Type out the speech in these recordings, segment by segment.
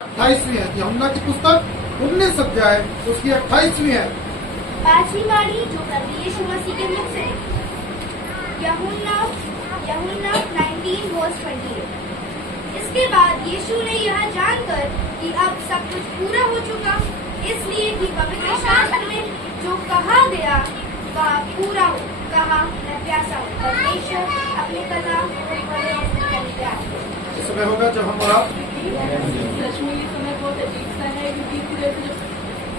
28वीं है। यूहन्ना की पुस्तक 19 अध्याय उसकी 28वीं है। 5वीं वाणी जो प्रभु यीशु मसीह के मुख से यूहन्ना 19:28। इसके बाद यीशु ने यह जानकर कि अब सब कुछ पूरा हो चुका, इसलिए कि पवित्र शास्त्र में जो कहा गया वह पूरा हो, कहा मैं प्यासा हूँ। परमेश्वर अपने कलाम इस समय होगा जब हम आप सच में ये समय बहुत अजीब सा है, क्योंकि जब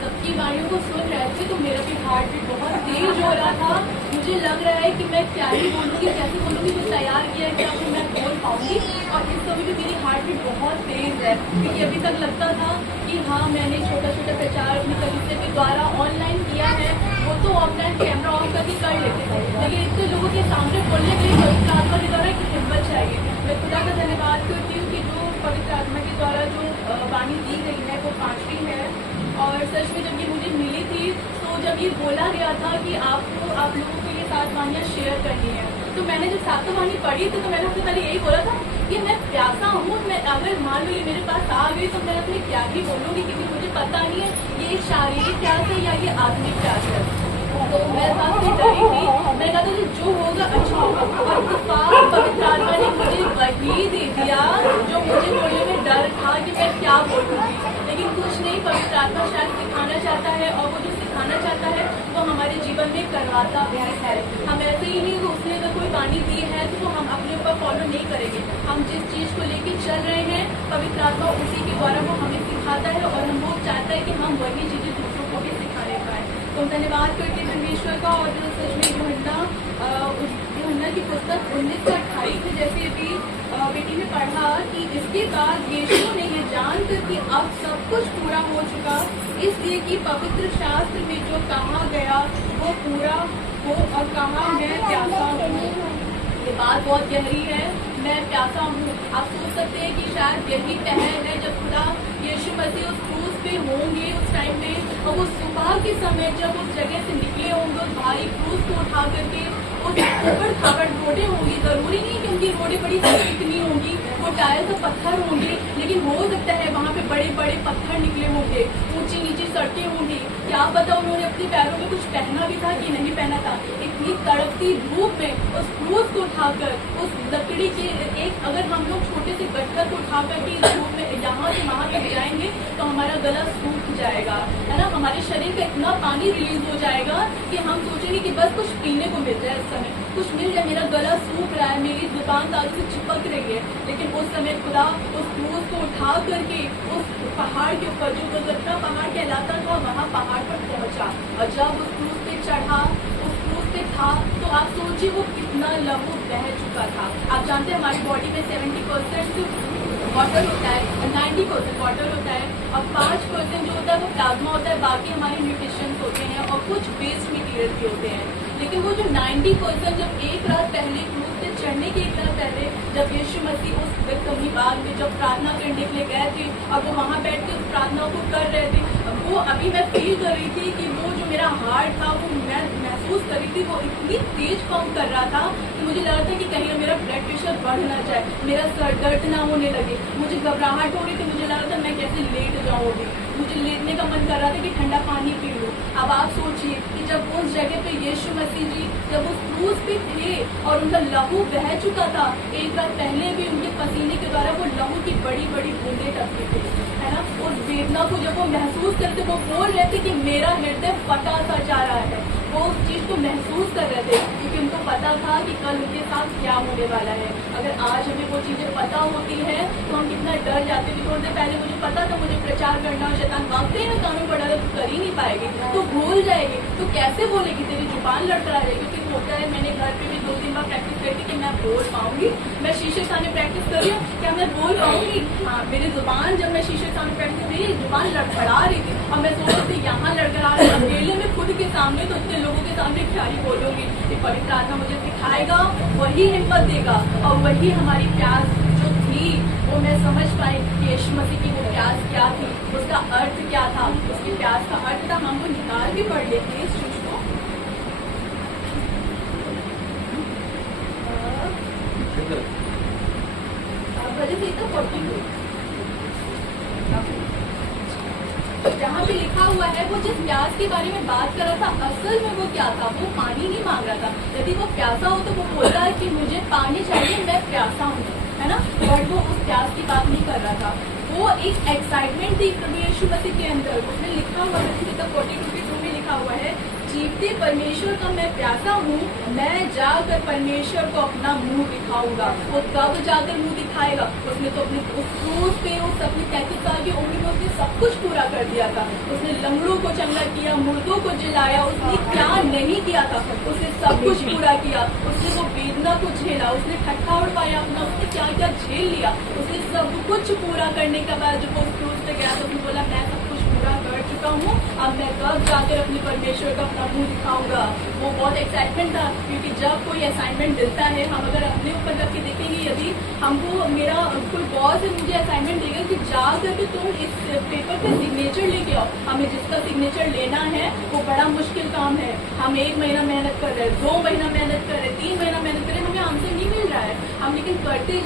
सबकी वाणियों को सुन रहे थे तो मेरा भी हार्ट बीट बहुत तेज हो रहा था। मुझे लग रहा है कि मैं क्या ही बोलूँगी, कैसे बोलूँगी, कुछ तैयार किया है कि मैं बोल पाऊंगी। और इस समय भी मेरी हार्ट बीट बहुत तेज है, क्योंकि अभी तक लगता था कि हाँ मैंने छोटा छोटा प्रचार अपने कलीसिया के द्वारा ऑनलाइन किया है, वो तो ऑफलाइन कैमरा ऑन करके कर लेते थे, लेकिन इतने लोगों के सामने बोलने के लिए पवित्र आत्मा के द्वारा एक हिम्मत चाहिए। मैं खुदा का धन्यवाद करती हूँ कि जो पवित्र आत्मा के द्वारा जो वाणी दी गई है वो 5वीं है। और सच में जब ये मुझे मिली थी तो जब ये बोला गया था कि आपको आप लोगों के लिए 7 वाणियाँ शेयर करनी है, तो मैंने जब 7 वाणी पढ़ी थी तो मैंने सबसे पहले यही बोला था कि मैं प्यासा हूँ। मैं अगर मान लो ये मेरे पास आ गई तो मैं अपने क्या ही बोलूँगी, क्योंकि मुझे पता नहीं है ये शारीरिक प्यास है या ये आत्मिक प्यास है। तो मैं बात से डरी थी, मैं कहा था जो होगा अच्छा होगा। और इत्तेफाक पवित्र आत्मा ने मुझे वही दे दिया जो मुझे बोलने में डर था कि मैं क्या बोलूँगी, लेकिन कुछ नहीं, पवित्र आत्मा शायद सिखाना चाहता है, और वो जो सिखाना चाहता है वो हमारे जीवन में करवाता भी है। हम ऐसे ही नहीं, उसने अगर कोई वाणी दी है तो वो हम अपने ऊपर फॉलो नहीं करेंगे। हम जिस चीज़ को लेके चल रहे हैं पवित्र आत्मा उसी के द्वारा वो हमें सिखाता है, और हम वो चाहता है कि हम वही चीज़ें दूसरों को भी सिखाने पाए। तो धन्यवाद करते परमेश्वर का। और जो सच में यूहन्ना की पुस्तक 19:28 में जैसे अभी बेटी ने पढ़ा कि इसके बाद यीशु ने ये जानकर कि अब सब कुछ पूरा हो चुका, इसलिए कि पवित्र शास्त्र में जो कहा गया वो पूरा हो, और कहा मैं प्यासा हूँ। ये बात बहुत गहरी है, मैं प्यासा हूँ। आप सोच सकते हैं कि शायद यही पहल है जब खुदा यीशु मसीह उस क्रूस पे होंगे उस टाइम में, और वो सुबह के समय जब उस जगह से निकले होंगे उस भारी क्रूस को उठा करके, उस ऊपर खाबड़ रोडें होंगी, जरूरी नहीं कि उनकी रोडें बड़ी इतनी होंगी, वो टायर से पत्थर होंगे, लेकिन हो सकता है वहाँ पे बड़े बड़े पत्थर निकले होंगे, ऊंची नीची सड़कें होंगी, क्या पता उन्होंने अपने पैरों में कुछ पहना भी था कि नहीं पहना था। इतनी तड़पती धूप में उस क्रूस को उठाकर उस लकड़ी के एक, अगर हम लोग छोटे से गट्ठर को उठा करके इस धूप में यहाँ से वहाँ तक जाएंगे तो हमारा गला सूख जाएगा, है ना, हमारे शरीर का इतना पानी रिलीज हो जाएगा कि हम सोचेंगे कि बस कुछ पीने को मिल जाए, इस समय कुछ मिल जाए, मेरा गला सूख रहा है, मेरी जुबान दांत से चिपक रही है। लेकिन उस समय खुदा उस क्रूस को उठा करके उस पहाड़ के ऊपर, जो गोलगफ्फा पहाड़ कहलाता था, वहाँ पहाड़ पर पहुंचा, और जब उस क्रूस पे चढ़ा, उस क्रूस पे था, तो आप सोचिए वो कितना लहू बह चुका था। आप जानते हैं हमारी बॉडी में 70% वाटर होता है, 90% वाटर होता है, और 5% जो होता है वो प्लाज्मा होता है, बाकी हमारे न्यूट्रिशंस होते हैं और कुछ वेस्ट मटेरियल भी होते हैं। लेकिन वो जो 90% जब एक रात पहले क्रूस पे चढ़ने के एक रात पहले जब यीशु मसीह उस गethsemane बाग में जब प्रार्थना करने के लिए गए थे, और वो वहाँ बैठ के उस प्रार्थना को कर रहे थे, वो अभी मैं फील कर रही थी कि वो जो मेरा हार्ट था वो मैं महसूस कर रही थी, वो इतनी तेज पंप कर रहा था कि मुझे लग रहा था कि कहीं मेरा ब्लड प्रेशर बढ़ ना जाए, मेरा सर दर्द ना होने लगे, मुझे घबराहट हो रही थी, मुझे लग रहा था मैं कैसे लेट जाऊँगी, मुझे लेटने का मन कर रहा था कि ठंडा पानी पी लूँ। अब आप सोचिए कि जब उस जगह पे यीशु मसीह जी जब उस क्रूस पे थे और उनका लहू बह चुका था, एक रात पहले भी उनके पसीने के द्वारा वो लहू की बड़ी बड़ी बूंदें टपकी थी, है ना, उस वेदना को जब वो महसूस करते, वो बोल रहे थे कि मेरा हृदय फटा सा जा रहा है, वो उस चीज को महसूस कर रहे थे, क्योंकि उनको पता था कि कल उनके साथ क्या होने वाला है। अगर आज हमें वो चीजें पता होती है तो हम कितना डर जाते थे। थोड़ी देर पहले मुझे पता था मुझे प्रचार करना, और शैतान वाकई में कानून पढ़ा तो कर ही नहीं पाएगी, तो भूल जाएगी, तो कैसे बोलेगी, तेरी जुबान लड़खड़ा रही, क्योंकि होता है, मैंने घर पे भी 2-3 बार प्रैक्टिस करी कि मैं बोल पाऊंगी, मैं शीशे सामने प्रैक्टिस कर रही हूँ, क्या मैं बोल पाऊंगी, हाँ, मेरी जुबान जब मैं शीशे सामने प्रैक्टिस करी जुबान लड़खड़ा रही थी, और मैं सोच रही थी यहाँ लड़खड़ा रही अकेले में खुद के सामने, तो इतने लोगों के सामने क्या ही बोलूंगी। पवित्र आत्मा मुझे सिखाएगा, वही हिम्मत देगा, और वही हमारी प्यास जो थी वो मैं समझ पाई कि यीशु मसीह की वो प्यास क्या थी, उसका अर्थ क्या था, उसकी प्यास का अर्थ था। हम वो निकाल भी पढ़ लेते हैं इस चीज को। भले से तो 42 जहाँ पे लिखा हुआ है वो जिस प्यास के बारे में बात कर रहा था, असल में वो क्या था, वो पानी नहीं मांग रहा था। यदि वो प्यासा हो तो वो बोलता है कि मुझे पानी चाहिए, मैं प्यासा हूँ, है ना। बट वो उस प्यास की बात नहीं कर रहा था, वो एक एक्साइटमेंट थी प्रभु यीशु मसीह के अंदर। उसमें लिखा हुआ है, 42 में लिखा हुआ है, जीवते परमेश्वर का मैं प्यासा हूँ, मैं जाकर परमेश्वर को अपना मुंह दिखाऊंगा। वो कब जाकर मुंह दिखाएगा? उसने तो अपने उस क्रूस पे, उस अपनी 33 साल की उम्र में उसने सब कुछ पूरा कर दिया था। उसने लंगड़ों को चंगा किया, मुर्दों को जिलाया, उसने क्या नहीं किया था, उसने सब कुछ पूरा किया। उसने वो वेदना को झेला, उसने ठट्ठा उड़वाया अपना, उसने क्या क्या झेल लिया। उसने सब कुछ पूरा करने के बाद जब वो क्रूस पे गया तो उसने बोला मैं सब कुछ पूरा कर चुका हूँ, अब मैं कब जाकर अपने परमेश्वर का अपना मुंह दिखाऊंगा। वो बहुत एक्साइटमेंट था, क्योंकि जब कोई असाइनमेंट मिलता है, हम अगर अपने ऊपर रख के देखेंगे, यदि हमको मेरा कोई बॉस है मुझे असाइनमेंट देगा कि जा करके तुम इस पेपर पे सिग्नेचर लेके आओ, हमें जिसका सिग्नेचर लेना है वो बड़ा मुश्किल काम है। हम 1 महीना मेहनत कर रहे हैं, 2 महीना मेहनत कर रहे हैं, 3 महीना मेहनत कर रहे हैं, हमें आंसर नहीं मिल रहा है। हम लेकिन करते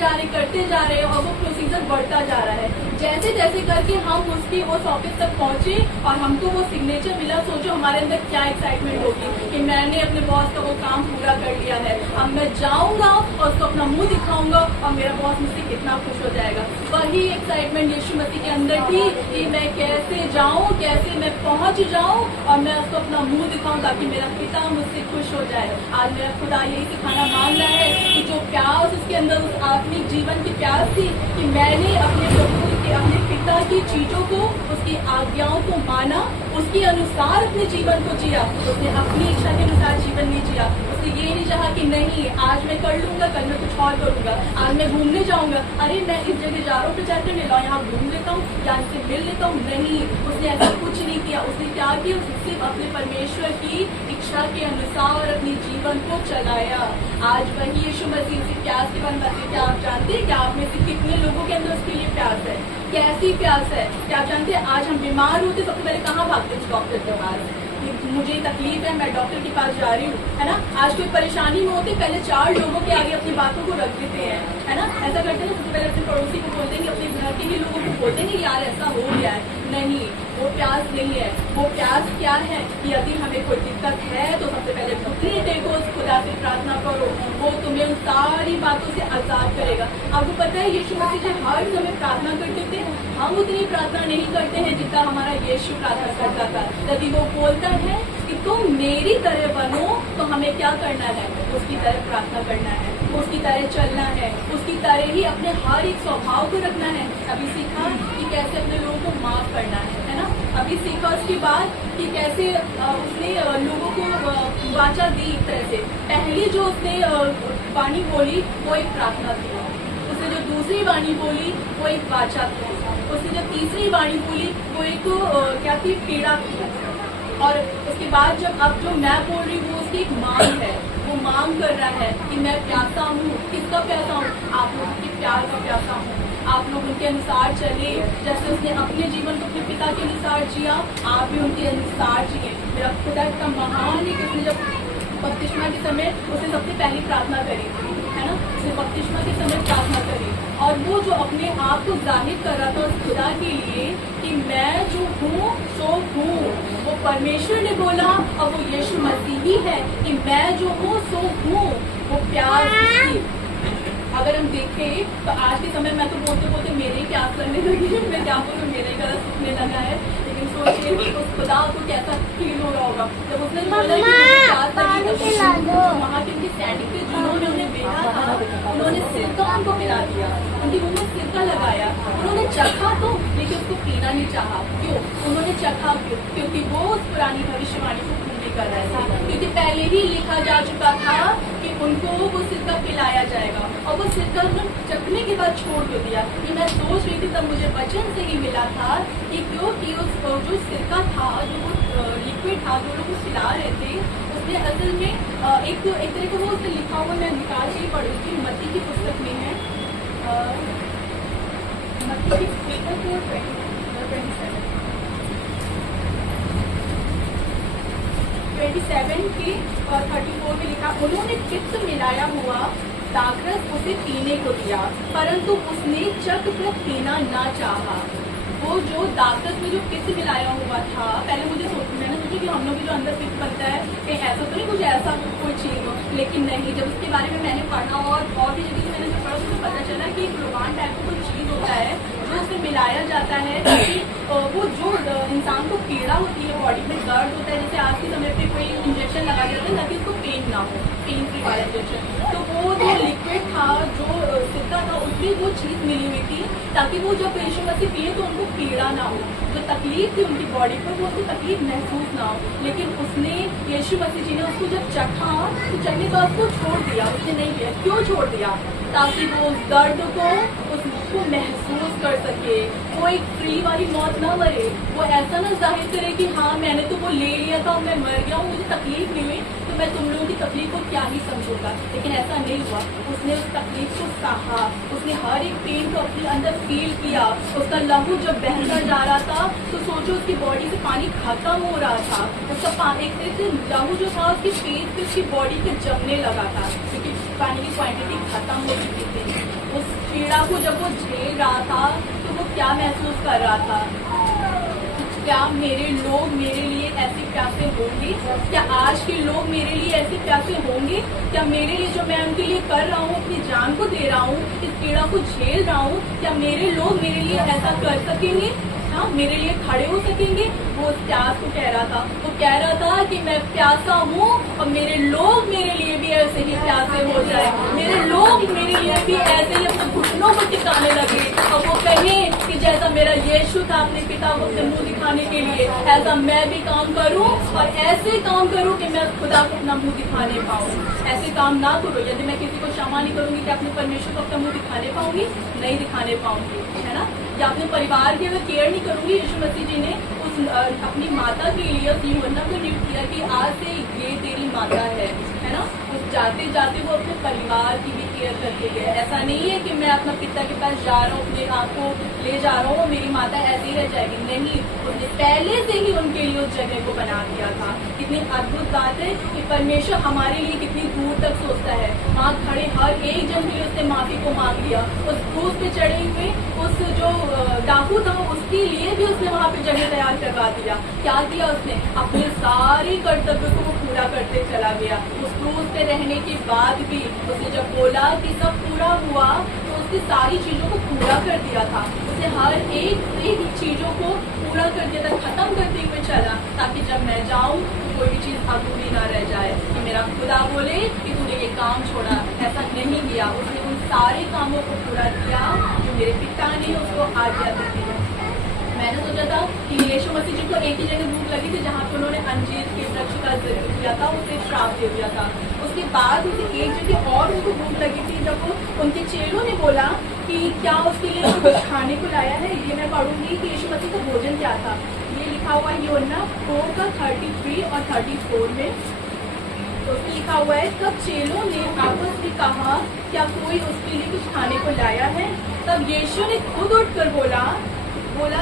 जा रहे हैं और वो प्रोसीजर बढ़ता जा रहा है। जैसे जैसे करके हम उसकी उस ऑफिस तक पहुंचे और हमको वो सिग्नेचर मिला, सोचो हमारे अंदर क्या एक्साइटमेंट होगी कि मैंने अपने बॉस का वो काम पूरा कर लिया है। अब मैं जाऊंगा और उसको अपना मुंह दिखाऊंगा और मेरा बॉस मुझसे कितना खुश हो जाएगा। वही एक्साइटमेंट यीशु मसीह के अंदर थी कि मैं कैसे जाऊं, कैसे मैं पहुंच जाऊं और मैं उसको अपना मुंह दिखाऊं ताकि मेरा पिता मुझसे खुश हो जाए। आज मेरा खुदा यही सिखाना मांग रहा है कि जो प्यास उसके अंदर उस आत्मिक जीवन की प्यास थी कि मैंने अपने प्रभु के, अपने पिता की चीजों को, उसकी आज्ञाओं को माना, उसके अनुसार अपने जीवन को जिया। उसने अपनी इच्छा के अनुसार जीवन नहीं जिया। उसने ये नहीं चाहा कि नहीं आज मैं कर लूंगा, कल मैं कुछ और करूंगा, आज मैं घूमने जाऊंगा, अरे मैं इस जगह जा रहा हूँ तो जाकर ले लो, यहाँ घूम लेता हूँ या इनसे मिल लेता हूँ। नहीं, उसने ऐसा कुछ नहीं किया। उसने क्या किया? उसने सिर्फ अपने परमेश्वर की इच्छा के अनुसार अपने जीवन को चलाया। आज वही यीशु मसीह उसी प्यास के बारे में बताते। क्या आप जानते हैं? क्या आप में से कितने लोगों के अंदर उसके लिए प्यास है? कैसी प्यास है? क्या आप जानते हैं आज हम बीमार होते सबसे पहले कहाँ भागते हैं? डॉक्टर के पास। मुझे तकलीफ है, मैं डॉक्टर के पास जा रही हूँ, है ना। आज कोई परेशानी में होते पहले 4 लोगों के आगे अपनी बातों को रख देते हैं, है ना। ऐसा करते हैं, सबसे पहले अपने पड़ोसी को बोल देंगे, अपने घर के ही लोगों को बोल देंगे यार ऐसा हो गया है। नहीं, वो प्यास नहीं है। वो प्यास क्या है कि यदि हमें कोई दिक्कत है तो सबसे पहले घुटने टेको, खुदा से प्रार्थना करो, वो तुम्हें उन सारी बातों से आजाद करेगा। आपको पता है यीशु मसीह जब हर समय प्रार्थना करते थे, हम उतनी प्रार्थना नहीं करते हैं जितना हमारा यीशु प्रार्थना करता था। यदि वो बोलता है कि तुम मेरी तरह बनो तो हमें क्या करना है? उसकी तरह प्रार्थना करना है, उसकी तरह चलना है, उसकी तरह ही अपने हर एक स्वभाव को रखना है। अभी सीखा कि कैसे अपने लोगों को माफ करना है ना। अभी सीखा उसके बाद कि कैसे उसने लोगों को वाचा दी। एक तरह से पहली जो उसने वाणी बोली वो एक प्रार्थना थी, उसने जो दूसरी वाणी बोली वो एक वाचा थी, उसने जो तीसरी वाणी बोली वो एक क्या थी? पीड़ा थी। और उसके बाद जब अब जो मैं बोल रही हूँ वो उसकी एक मांग है। वो मांग कर रहा है कि मैं प्यासा हूँ। किसका प्यासा हूँ? आप लोगों के प्यार का प्यासा हूँ। आप लोग उनके अनुसार चले, जैसे उसने अपने जीवन को अपने पिता के अनुसार जिया, आप भी उनके अनुसार जिए। मेरा खुदा इतना महान है कि उसने जब बपतिस्मा के समय उसने सबसे पहली प्रार्थना करी थी, है ना। उसने बपतिस्मा के समय प्रार्थना करी और वो जो अपने आप को जाहिर कर रहा था उस खुदा के लिए कि मैं जो हूँ सो हूँ, वो परमेश्वर ने बोला और वो यीशु मसीह ही है कि मैं जो हूँ सो हूँ। वो प्यार थी। अगर हम देखें तो आज के समय में तो बोलते बोलते मेरे ही प्यास लगने लगी है। मैं क्या बोलूँ, मेरे ही गला सूखने लगा है। लेकिन सोचिए उस खुदा को कैसा फील हो रहा होगा जब उसने बोला कि मुझे प्यास लगी। वहाँ के उनके सैनिक थे जिन्होंने उन्हें बेचा था, उन्होंने सिरका उनको पिला दिया, उनकी मुंह में सिरका लगाया। उन्होंने चखा तो, लेकिन उसको पीना नहीं चाहा। क्यों? उन्होंने चखा क्यों? क्योंकि वो उस पुरानी भविष्यवाणी को पूरी कर रहे थे। क्योंकि पहले ही लिखा जा चुका था कि उनको वो सिरका पिलाया जाएगा और वो सिरका उन्होंने चखने के बाद छोड़ तो दिया। कि मैं सोच रही थी तब मुझे वचन से ही मिला था कि क्योंकि उस जो सिरका था, जो वो लिक्विड था, जो लोग पिला रहे थे, उसमें असल में एक तरह का वो उसमें लिखा हुआ, मैं निकाल के पढ़ी थी, मत्ती की पुस्तक में है। मत्ती की पुस्तक 27 के और 34 में लिखा, उन्होंने चित्त मिलाया हुआ दाखरस उसे पीने को दिया, परंतु उसने चख कर पीना ना चाहा। वो जो दाकत में जो पित्त मिलाया हुआ था, पहले मैंने सोचा कि हम लोग जो अंदर पित्त बनता है कहीं ऐसा तो नहीं कुछ ऐसा कोई चीज़ हो, लेकिन नहीं। जब उसके बारे में मैंने पढ़ा और भी जगह से मैंने जो पढ़ा मुझे पता चला कि एक रोगान टाइप का कोई चीज़ होता है जो उसमें मिलाया जाता है ताकि वो जो इंसान को पीड़ा होती है, बॉडी में दर्द होता है, जैसे आज के समय पे कोई इंजेक्शन लगा देते हैं ताकि उसको पेन ना हो, पेन फ्री वाला इंजेक्शन, तो वो जो लिक्विड था, जो सिक्का था, उसमें वो चीज़ मिली हुई थी ताकि वो जब यीशु मसीह पिए तो उनको पीड़ा ना हो, जो तकलीफ थी उनकी बॉडी पर वो उसको तकलीफ महसूस ना हो। लेकिन उसने, यीशु मसीह जी ने उसको जब चखा तो चखने के बाद उसको छोड़ दिया, उसने नहीं किया। क्यों छोड़ दिया? ताकि वो उस दर्द को उसको महसूस कर सके, वो एक फ्री वाली मौत ना मरे, वो ऐसा ना जाहिर करे कि हाँ मैंने तो वो ले लिया था, मैं मर गया हूँ, मुझे तकलीफ नहीं हुई तो मैं तुम लोगों की तकलीफ को क्या ही समझूंगा। लेकिन ऐसा नहीं हुआ, उसने उस तकलीफ को सहा, उसने हर एक पेन को अपने अंदर फील किया। उसका लहू जब बहता जा रहा था तो सोचो उसकी बॉडी से पानी खत्म हो रहा था, उसका पानी लहू जो था उसके पेट पे, उसकी बॉडी पे जमने लगा था क्योंकि पानी की क्वांटिटी खत्म हो चुकी थी। उस पीड़ा को जब वो झेल रहा था तो वो क्या महसूस कर रहा था? क्या मेरे लोग मेरे लिए ऐसे प्यासे होंगे? क्या आज के लोग मेरे लिए ऐसे प्यासे होंगे? क्या मेरे लिए जो मैं उनके लिए कर रहा हूँ, अपनी जान को दे रहा हूँ, इस पीड़ा को झेल रहा हूँ, क्या मेरे लोग मेरे लिए ऐसा कर सकेंगे? हाँ, मेरे लिए खड़े हो सकेंगे? वो उस प्यास को कह रहा था, वो कह रहा था कि मैं प्यासा हूँ और मेरे लोग मेरे लिए भी ऐसे ही प्यासे हो जाए, मेरे लोग मेरे लिए भी ऐसे ही अपने घुटनों को टिकाने लगे और वो कहें कि जैसा मेरा यीशु था अपने पिता को अपने मुंह दिखाने के लिए, ऐसा मैं भी काम करूँ और ऐसे काम करूँ कि मैं खुदा को अपना मुंह दिखाने पाऊँ। ऐसे काम ना करो। यदि मैं किसी को क्षमा नहीं करूँगी कि अपने परमेश्वर को अपना मुंह दिखाने पाऊंगी? नहीं दिखाने पाऊंगी, है ना। या अपने परिवार की अगर केयर नहीं करूंगी, यीशु मसीह जी ने उस अपनी माता के लिए यूहन्ना को नियुक्त किया कि आज से ये तेरी माता है ना। उस जाते जाते वो अपने परिवार की भी केयर करके गए। ऐसा नहीं है कि मैं अपना पिता के पास जा रहा हूँ, अपने आप को ले जा रहा हूँ, मेरी माता ऐसे ही रह जाएगी, नहीं। उसने पहले से ही उनके लिए उस जगह को बना दिया था। कितनी अद्भुत बात है कि परमेश्वर हमारे लिए कितनी दूर तक सोचता है। वहाँ खड़े हर एक जन के लिए उसने माफी को मांग लिया। उस क्रूस पे चढ़े हुए उस जो डाकू था उसके लिए भी उसने वहाँ पे जगह तैयार करवा दिया। क्या किया उसने? अपने सारे कर्तव्य को वो पूरा करते चला गया। उस क्रूस पे रहने के बाद भी उसने जब बोला कि सब पूरा हुआ तो उसकी सारी चीजों को पूरा कर दिया था। उसने हर एक चीजों को पूरा कर दिया था, खत्म करते हुए चला, ताकि जब मैं जाऊं तो कोई भी चीज अधूरी ना रह जाए, कि मेरा खुदा बोले कि तूने ये काम छोड़ा। ऐसा नहीं किया, उसने उन सारे कामों को पूरा किया जो मेरे पिता ने उसको आज्ञा दी थी। मैंने सोचा था कि यीशु मसीह जी को एक ही जगह भूख लगी थी जहाँ पे उन्होंने अंजीर के वृक्ष का जिक्र किया था, उसे श्राप दे दिया था। उसके बाद उसे एक जगह और उनको भूख लगी थी जब उनके चेलों ने बोला कि क्या उसके लिए कुछ खाने को लाया है। ये मैं पढ़ूंगी कि यीशु मसीह का भोजन क्या था। ये लिखा हुआ है यूहन्ना 4 का 33 और 34 में। तो उसमें लिखा हुआ है, तब चेलों ने आपस में कहा, क्या कोई उसके लिए कुछ खाने को लाया है? तब यीशु ने खुद उठकर बोला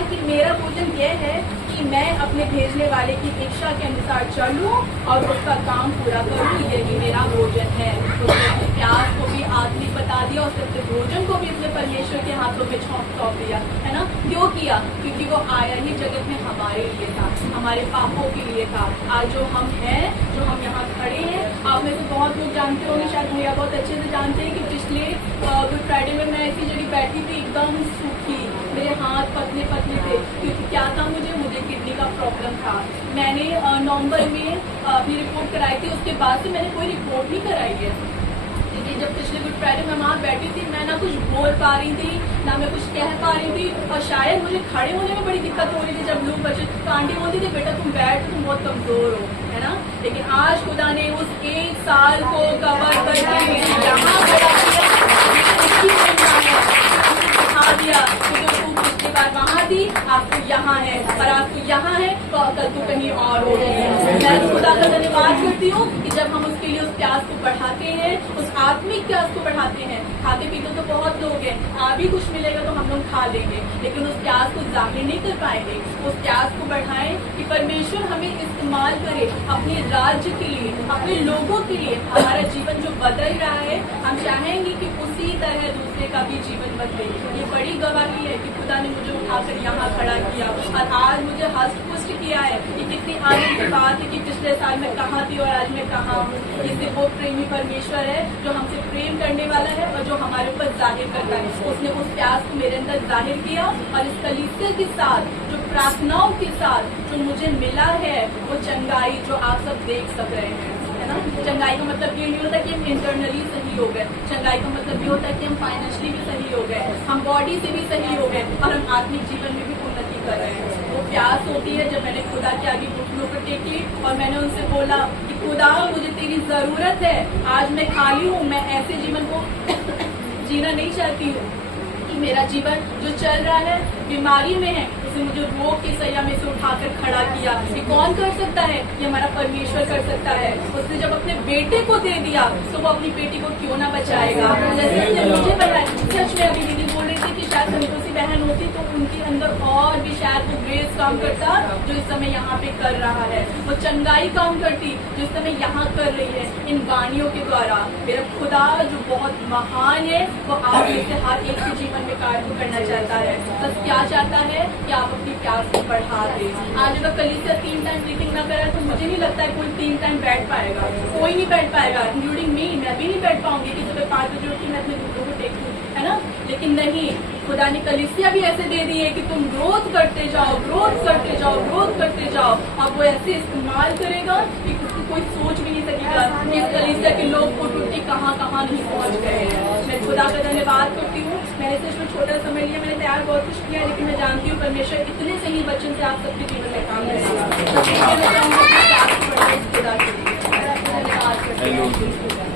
कि मेरा भोजन यह है कि मैं अपने भेजने वाले की इच्छा के अनुसार चलूं और उसका काम पूरा करूं, यही मेरा भोजन है। उसने अपने प्यास को भी आत्मिक बता दिया, उसने अपने भोजन को भी अपने परमेश्वर के हाथों में सौंप दिया, है ना। क्यों किया? क्योंकि वो आया ही जगत में हमारे लिए था, हमारे पापों के लिए था। आज जो हम हैं, जो हम यहाँ खड़े हैं, आप में से बहुत लोग जानते होंगे, शायद भैया बहुत अच्छे से जानते हैं कि पिछले गुड फ्राइडे में मैं ऐसी जगह बैठी थी, एकदम सूखी, मेरे हाथ पतले थे, क्योंकि क्या था, मुझे किडनी का प्रॉब्लम था। मैंने नवंबर में अपनी रिपोर्ट कराई थी, उसके बाद से मैंने कोई रिपोर्ट नहीं कराई है। क्योंकि जब पिछले गुड फ्राइडे में वहाँ बैठी थी, मैं ना कुछ बोल पा रही थी, ना मैं कुछ कह पा रही थी, और शायद मुझे खड़े होने में बड़ी दिक्कत हो रही थी। जब लोग बच्चे तो आंटी बोलती थी, बेटा तुम बैठ, तुम बहुत कमजोर हो, है ना। लेकिन आज खुदा ने उस 1 साल को कवर करके यहाँ खड़ा दिया पिछली बार वहाँ थी, आज तू यहाँ है, और आज तू यहाँ है तो कल तू कहीं और होगी। मैं खुदा का धन्यवाद करती हूँ कि जब हम उसके लिए उस प्यास को बढ़ाते हैं, उस आत्मिक प्यास को बढ़ाते हैं। खाते पीते तो बहुत लोग हैं, भी कुछ मिलेगा तो हम लोग खा लेंगे, लेकिन उस प्यास को जाहिर नहीं कर पाएंगे। उस प्यास को बढ़ाएं कि परमेश्वर हमें इस्तेमाल करे अपने राज्य के लिए, अपने लोगों के लिए। हमारा जीवन जो बदल रहा है, हम चाहेंगे कि उसी तरह दूसरे का भी जीवन बदले। ये बड़ी गवाही है कि खुदा ने मुझे उठाकर यहाँ खड़ा किया और आज मुझे हस्त पुष्ट किया है। ये कितनी आनंद की बात है कि पिछले साल मैं कहाँ थी और आज मैं कहाँ हूँ। ये सिर्फ वो प्रेमी परमेश्वर है जो हमसे प्रेम करने वाला है और जो हमारे ऊपर जाहिर करता है। उसने उस प्यास को मेरे अंदर जाहिर किया और इस कलीसिया के साथ, जो प्रार्थनाओं के साथ जो मुझे मिला है, वो चंगाई जो आप सब देख सक रहे हैं, है ना। चंगाई का मतलब ये नहीं होता कि हम इंटरनली सही हो गए। चंगाई का मतलब ये होता है कि हम फाइनेंशियली भी सही हो गए, हम बॉडी से भी सही हो गए और हम आत्मिक जीवन में भी उन्नति कर रहे हैं। वो प्यास होती है जब मैंने खुदा के आगे घुटनों पर टेकी और मैंने उनसे बोला कि खुदा मुझे तेरी जरूरत है, आज मैं खाली हूँ, मैं ऐसे जीवन को जीना नहीं चाहती हूँ कि मेरा जीवन जो चल रहा है बीमारी में है, उसे मुझे रोग के सैया में से उठाकर खड़ा किया। ये कौन कर सकता है? ये हमारा परमेश्वर कर सकता है। उसने जब अपने बेटे को दे दिया तो वो अपनी बेटी को क्यों ना बचाएगा। जैसे उसने मुझे बताया, सच में अभी दीदी बोल रही थी कि शायद समीपों सी बहन होती तो उनके अंदर और भी शायद वो ग्रेस काम करता जो इस समय यहाँ पे कर रहा है। वो चंगाई काम करती जो इस समय यहाँ कर रही है इन वाणियों के द्वारा। मेरा खुदा जो बहुत महान है वो आप में से हर एक के जीवन में कार्य को करना चाहता है। बस क्या चाहता है कि आप अपनी प्यास को बढ़ा दे। आज अगर कलीसिया 3 टाइम मीटिंग ना करा तो मुझे नहीं लगता है कोई 3 टाइम बैठ पाएगा। कोई नहीं बैठ पाएगा, इंक्लूडिंग मी। मैं भी नहीं बैठ पाऊंगी कि सुबह 5 बजे उठ के मैं अपने घुटनों को टेकूं, है ना। लेकिन नहीं, खुदा ने कलीसिया भी ऐसे दे दी है कि तुम ग्रोथ करते जाओ, ग्रोथ करते जाओ, ग्रोथ करते जाओ। अब वो ऐसे इस्तेमाल करेगा कि कोई सोच भी नहीं सकेगा कि इस कलीसिया के लोग उठ उठ के कहाँ कहाँ नहीं पहुंच गए हैं। मैं खुदा का धन्यवाद करती हूँ। मैंने सिर्फ में छोटा समय लिया, मैंने तैयार बहुत कुछ किया, लेकिन मैं जानती हूँ परमेश्वर इतने सही वचन से आप सबके जीवन में काम करेगा। खुदा के लिए धन्यवाद करती हूँ।